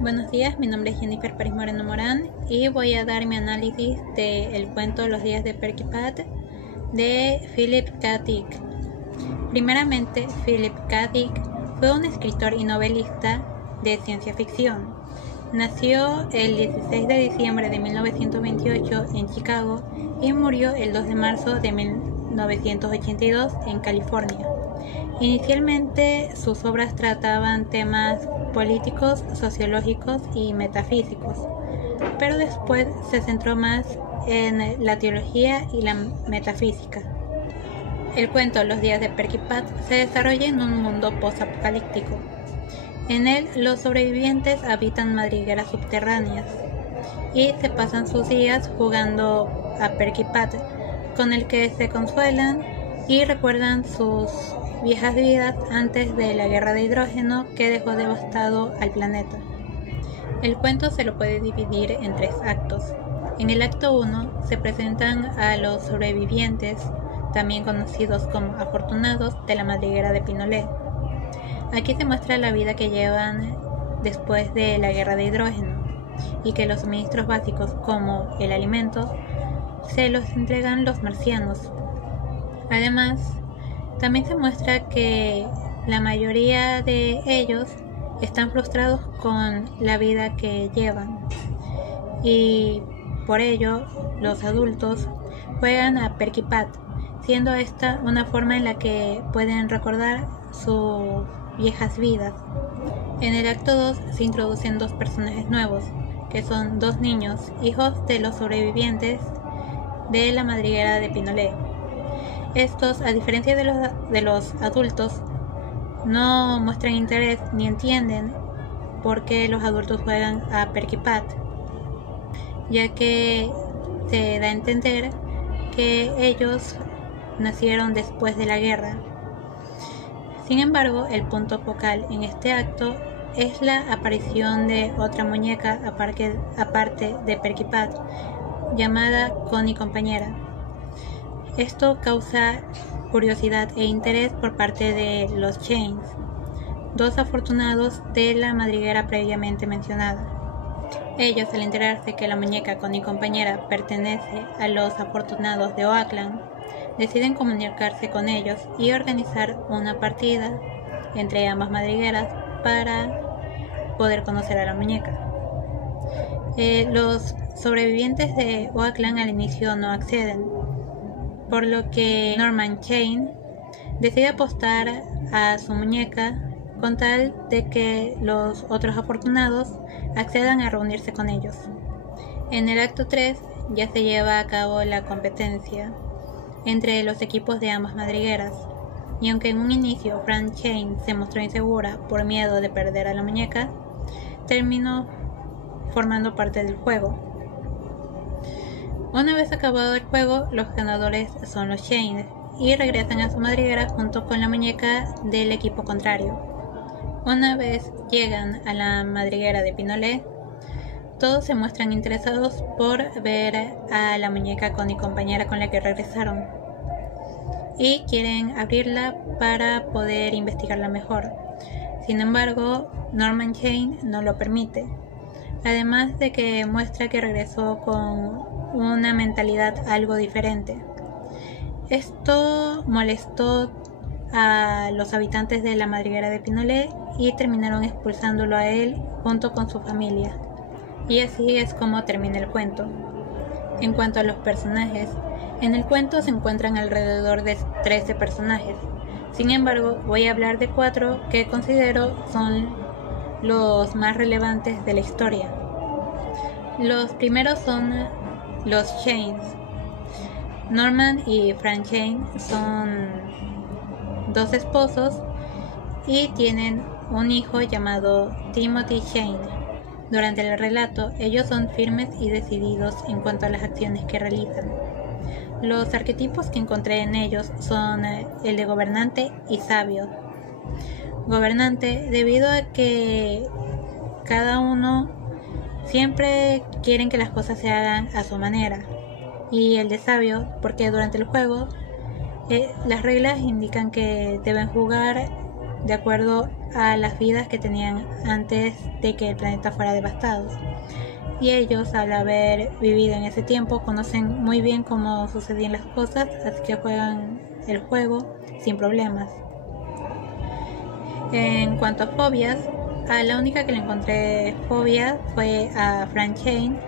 Buenos días, mi nombre es Jennifer Pérez Moreno Morán y voy a dar mi análisis del cuento Los días de Perky Pat de Philip K. Dick. Primeramente, Philip K. Dick fue un escritor y novelista de ciencia ficción. Nació el 16 de diciembre de 1928 en Chicago y murió el 2 de marzo de 1982 en California. Inicialmente sus obras trataban temas políticos, sociológicos y metafísicos, pero después se centró más en la teología y la metafísica. El cuento Los días de Perky Pat se desarrolla en un mundo post-apocalíptico. En él, los sobrevivientes habitan madrigueras subterráneas y se pasan sus días jugando a Perky Pat, con el que se consuelan y recuerdan sus viejas vidas antes de la guerra de hidrógeno que dejó devastado al planeta. El cuento se lo puede dividir en 3 actos. En el acto 1 se presentan a los sobrevivientes, también conocidos como afortunados, de la madriguera de Pinole. Aquí se muestra la vida que llevan después de la guerra de hidrógeno y que los suministros básicos como el alimento se los entregan los marcianos. Además, también se muestra que la mayoría de ellos están frustrados con la vida que llevan y por ello los adultos juegan a Perky Pat, siendo esta una forma en la que pueden recordar sus viejas vidas. En el acto 2 se introducen 2 personajes nuevos, que son 2 niños, hijos de los sobrevivientes de la madriguera de Pinole. Estos, a diferencia de los adultos, no muestran interés ni entienden por qué los adultos juegan a Perky Pat, ya que se da a entender que ellos nacieron después de la guerra. Sin embargo, el punto focal en este acto es la aparición de otra muñeca aparte de Perky Pat, llamada Connie Compañera. Esto causa curiosidad e interés por parte de los Chains, 2 afortunados de la madriguera previamente mencionada. Ellos, al enterarse que la muñeca Connie Compañera pertenece a los afortunados de Oakland, deciden comunicarse con ellos y organizar una partida entre ambas madrigueras para poder conocer a la muñeca. Los sobrevivientes de Oakland al inicio no acceden, por lo que Norman Chain decide apostar a su muñeca con tal de que los otros afortunados accedan a reunirse con ellos. En el acto 3 ya se lleva a cabo la competencia entre los equipos de ambas madrigueras, y aunque en un inicio Frank Chain se mostró insegura por miedo de perder a la muñeca, terminó formando parte del juego. Una vez acabado el juego, los ganadores son los Chains y regresan a su madriguera junto con la muñeca del equipo contrario. Una vez llegan a la madriguera de Pinole, todos se muestran interesados por ver a la muñeca Connie Compañera con la que regresaron y quieren abrirla para poder investigarla mejor. Sin embargo, Norman Chain no lo permite, además de que muestra que regresó con una mentalidad algo diferente. Esto molestó a los habitantes de la madriguera de Pinole y terminaron expulsándolo a él junto con su familia. Y así es como termina el cuento. En cuanto a los personajes, en el cuento se encuentran alrededor de 13 personajes. Sin embargo, voy a hablar de 4 que considero son los más relevantes de la historia. Los primeros son los Chains. Norman y Frank Chain son 2 esposos y tienen un hijo llamado Timothy Chain. Durante el relato, ellos son firmes y decididos en cuanto a las acciones que realizan. Los arquetipos que encontré en ellos son el de gobernante y sabio. Gobernante debido a que cada uno siempre quieren que las cosas se hagan a su manera, y el de sabio porque durante el juego las reglas indican que deben jugar de acuerdo a las vidas que tenían antes de que el planeta fuera devastado. Y ellos, al haber vivido en ese tiempo, conocen muy bien cómo sucedían las cosas, así que juegan el juego sin problemas. En cuanto a fobias, a la única que le encontré fobia fue a Franchane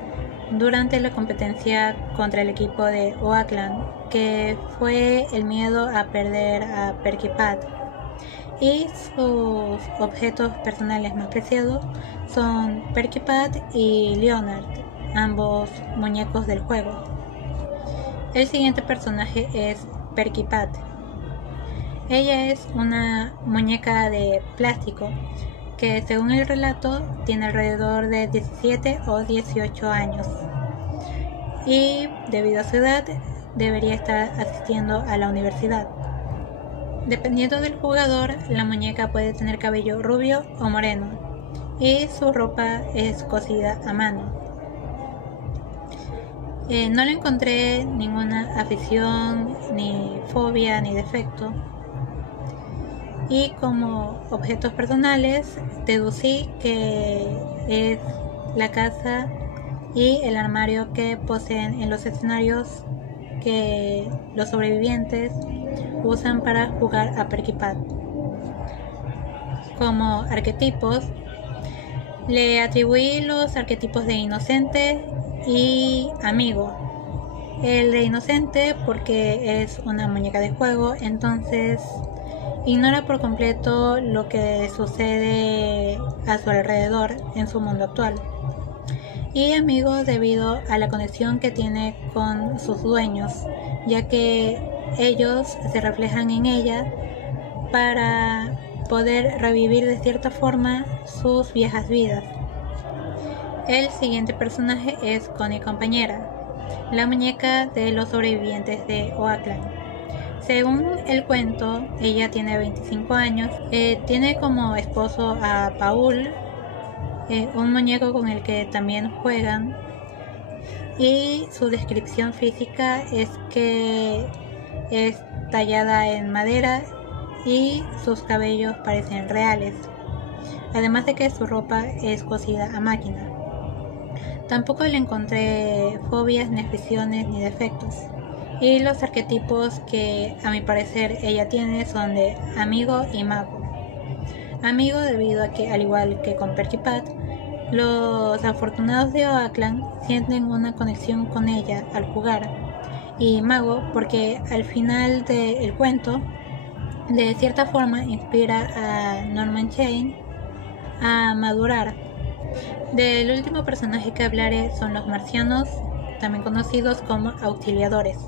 durante la competencia contra el equipo de Oakland, que fue el miedo a perder a Perky Pat. Y sus objetos personales más preciados son Perky Pat y Leonard, ambos muñecos del juego. El siguiente personaje es Perky Pat. Ella es una muñeca de plástico que, según el relato, tiene alrededor de 17 o 18 años y, debido a su edad, debería estar asistiendo a la universidad. Dependiendo del jugador, la muñeca puede tener cabello rubio o moreno y su ropa es cosida a mano. No le encontré ninguna afición, ni fobia, ni defecto. Y como objetos personales, deducí que es la casa y el armario que poseen en los escenarios que los sobrevivientes usan para jugar a Perky Pat. Como arquetipos, le atribuí los arquetipos de inocente y amigo. El de inocente porque es una muñeca de juego, entonces ignora por completo lo que sucede a su alrededor en su mundo actual. Y amigo debido a la conexión que tiene con sus dueños, ya que ellos se reflejan en ella para poder revivir de cierta forma sus viejas vidas. El siguiente personaje es Connie Compañera, la muñeca de los sobrevivientes de Oakland. Según el cuento, ella tiene 25 años, tiene como esposo a Paul, un muñeco con el que también juegan, y su descripción física es que es tallada en madera y sus cabellos parecen reales, además de que su ropa es cosida a máquina. Tampoco le encontré fobias, ni aficiones, ni defectos. Y los arquetipos que a mi parecer ella tiene son de amigo y mago. Amigo debido a que, al igual que con Perky Pat, los afortunados de Oakland sienten una conexión con ella al jugar. Y mago porque al final del cuento, de cierta forma, inspira a Norman Chain a madurar. Del último personaje que hablaré son los marcianos, también conocidos como auxiliadores.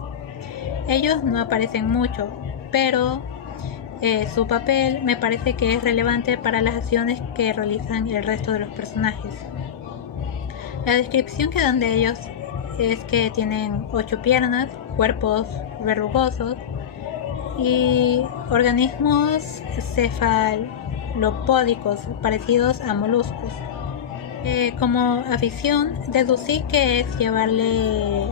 Ellos no aparecen mucho, pero su papel me parece que es relevante para las acciones que realizan el resto de los personajes. La descripción que dan de ellos es que tienen 8 piernas, cuerpos verrugosos y organismos cefalopódicos parecidos a moluscos. Como afición deducí que es llevarle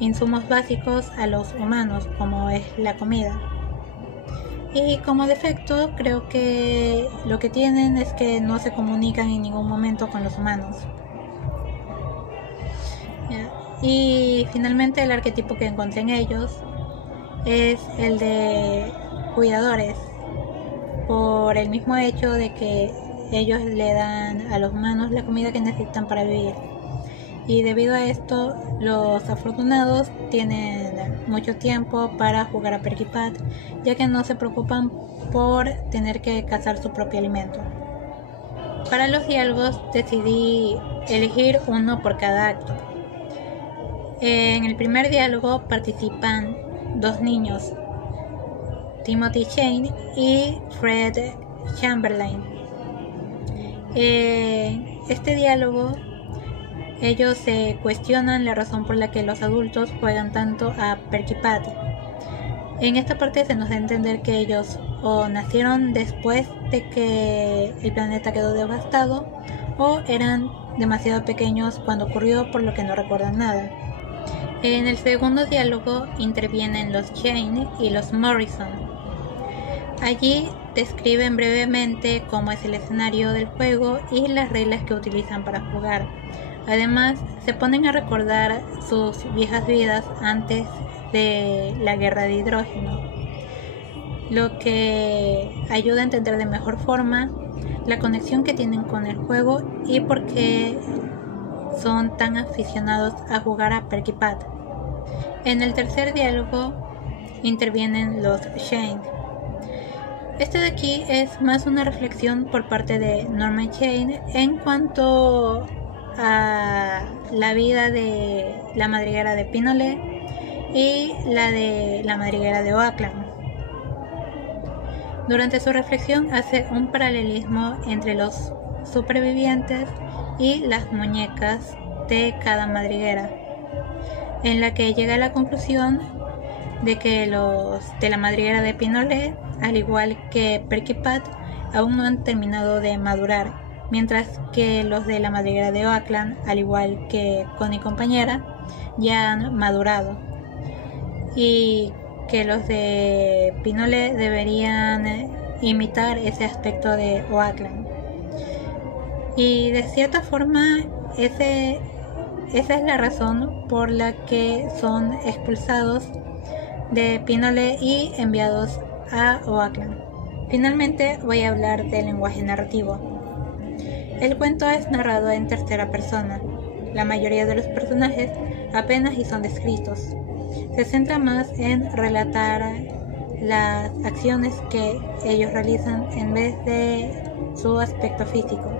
insumos básicos a los humanos, como es la comida. Y como defecto creo que lo que tienen es que no se comunican en ningún momento con los humanos. Y finalmente el arquetipo que encontré en ellos es el de cuidadores, por el mismo hecho de que ellos le dan a los humanos la comida que necesitan para vivir. Y debido a esto, los afortunados tienen mucho tiempo para jugar a Perky Pat, ya que no se preocupan por tener que cazar su propio alimento. Para los diálogos decidí elegir uno por cada acto. En el primer diálogo participan 2 niños, Timothy Shane y Fred Chamberlain. Este diálogo, ellos se cuestionan la razón por la que los adultos juegan tanto a Perky Pat. En esta parte se nos da a entender que ellos o nacieron después de que el planeta quedó devastado o eran demasiado pequeños cuando ocurrió, por lo que no recuerdan nada. En el segundo diálogo intervienen los Chain y los Morrison. Allí describen brevemente cómo es el escenario del juego y las reglas que utilizan para jugar. Además, se ponen a recordar sus viejas vidas antes de la guerra de hidrógeno, lo que ayuda a entender de mejor forma la conexión que tienen con el juego y por qué son tan aficionados a jugar a Perky-Pad. En el tercer diálogo intervienen los Shane. Este de aquí es más una reflexión por parte de Norman Shane en cuanto a la vida de la madriguera de Pinole y la de la madriguera de Oakland. Durante su reflexión hace un paralelismo entre los supervivientes y las muñecas de cada madriguera, en la que llega a la conclusión de que los de la madriguera de Pinole, al igual que Perky-Pad, aún no han terminado de madurar, mientras que los de la madriguera de Oakland, al igual que Connie y compañera, ya han madurado, y que los de Pinole deberían imitar ese aspecto de Oakland. Y de cierta forma esa es la razón por la que son expulsados de Pinole y enviados a Oakland. Finalmente voy a hablar del lenguaje narrativo. El cuento es narrado en tercera persona. La mayoría de los personajes apenas y son descritos. Se centra más en relatar las acciones que ellos realizan en vez de su aspecto físico.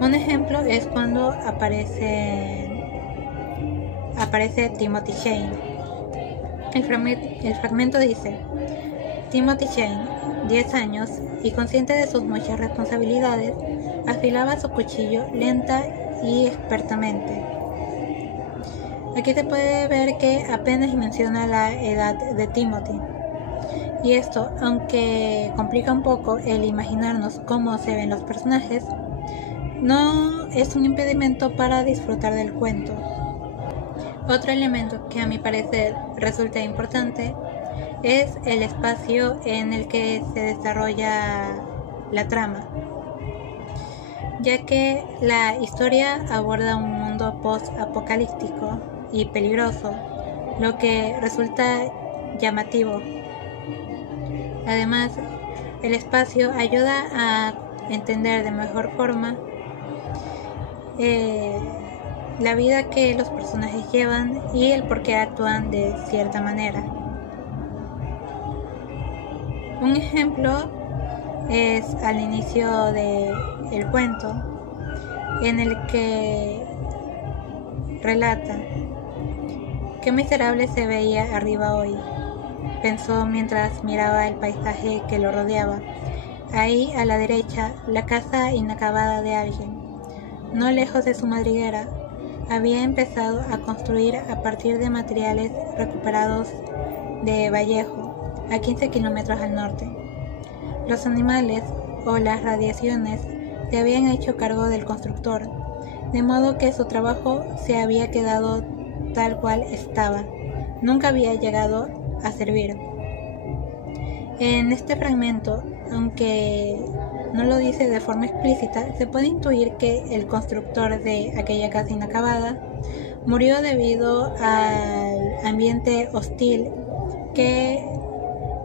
Un ejemplo es cuando aparece Timothy Shane. El fragmento dice: Timothy Shane, 10 años y consciente de sus muchas responsabilidades, afilaba su cuchillo lenta y expertamente. Aquí se puede ver que apenas menciona la edad de Timothy. Y esto, aunque complica un poco el imaginarnos cómo se ven los personajes, no es un impedimento para disfrutar del cuento. Otro elemento que a mi parecer resulta importante es el espacio en el que se desarrolla la trama, ya que la historia aborda un mundo post-apocalíptico y peligroso, lo que resulta llamativo. Además, el espacio ayuda a entender de mejor forma la vida que los personajes llevan y el por qué actúan de cierta manera. Un ejemplo es al inicio del cuento, en el que relata: qué miserable se veía arriba hoy, pensó mientras miraba el paisaje que lo rodeaba. Ahí a la derecha, la casa inacabada de alguien. No lejos de su madriguera, había empezado a construir a partir de materiales recuperados de Vallejo, a 15 kilómetros al norte. Los animales o las radiaciones se habían hecho cargo del constructor, de modo que su trabajo se había quedado tal cual estaba, nunca había llegado a servir. En este fragmento, aunque no lo dice de forma explícita, se puede intuir que el constructor de aquella casa inacabada murió debido al ambiente hostil que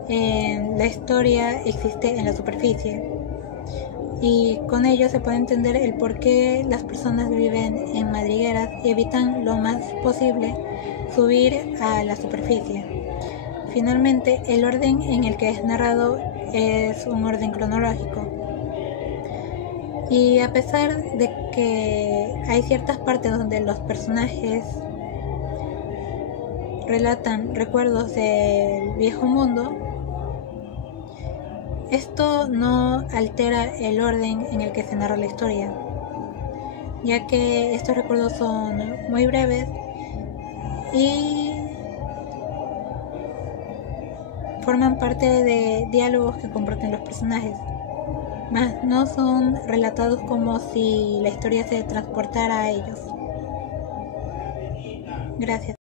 en la historia existe en la superficie, y con ello se puede entender el por qué las personas viven en madrigueras y evitan lo más posible subir a la superficie. Finalmente, el orden en el que es narrado es un orden cronológico, y a pesar de que hay ciertas partes donde los personajes relatan recuerdos del viejo mundo, esto no altera el orden en el que se narra la historia, ya que estos recuerdos son muy breves y forman parte de diálogos que comparten los personajes, mas no son relatados como si la historia se transportara a ellos. Gracias.